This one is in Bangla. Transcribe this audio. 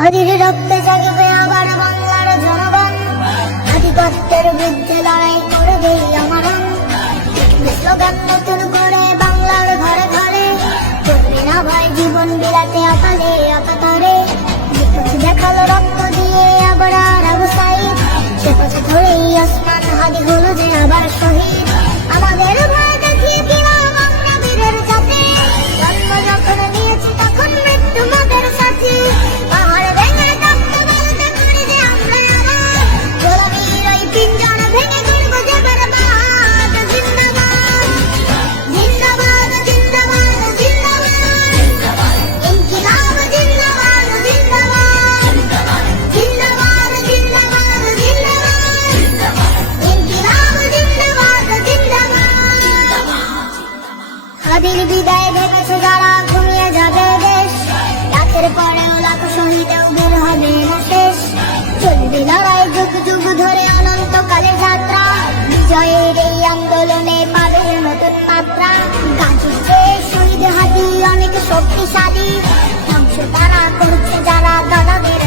হাদির রক্তে জাগবে আবার বাংলার জনগণ, আধিপত্যের বিরুদ্ধে লড়াই করবে আমরণ। স্লোগান নতুন করে বাংলার ঘরে ঘরে, করবে না ভয় জীবন বিলাতে অকালে অকাতরে। বিপদ দেখালো রক্ত দিয়ে আবার আবু সাইদ, সে পথে ধরেই ওসমান হাদি হলো যে আবার শহীদ। আমাদের ভয় দেখিয়ে কিনা বাংলা বীরের জাতি, জন্ম যখন নিয়েছি তখন মৃত্যু মোদের সাথী। পাহাড় ভেঙে তপ্ত বলতে করি যে আমরা আবার, গোলামীর ওই পিঞ্জরা ভেঙে করব যে বরবাদ। জিন্দাবাদ জিন্দাবাদ জিন্দাবাদ জিন্দাবাদ, ইনকিলাব জিন্দাবাদ জিন্দাবাদ, জিন্দাবাদ জিন্দাবাদ জিন্দাবাদ, ইনকিলাব জিন্দাবাদ জিন্দাবাদ। হাদির বিদায় ভেবেছে যারা ঘুমিয়ে যাবে দেশ, লাখের পরেও লাখ শহীদেও বের হবে না শেষ। চলবে লড়াই যুগ যুগ ধরে অনন্তকালে যাত্রা, বিজয়ের এই আন্দোলনে পাবে নতুন মাত্রা। গাজীর চেয়ে শহীদ হাদি অনেক শক্তিশালী, ধ্বংস তারা করছে যারা দানবের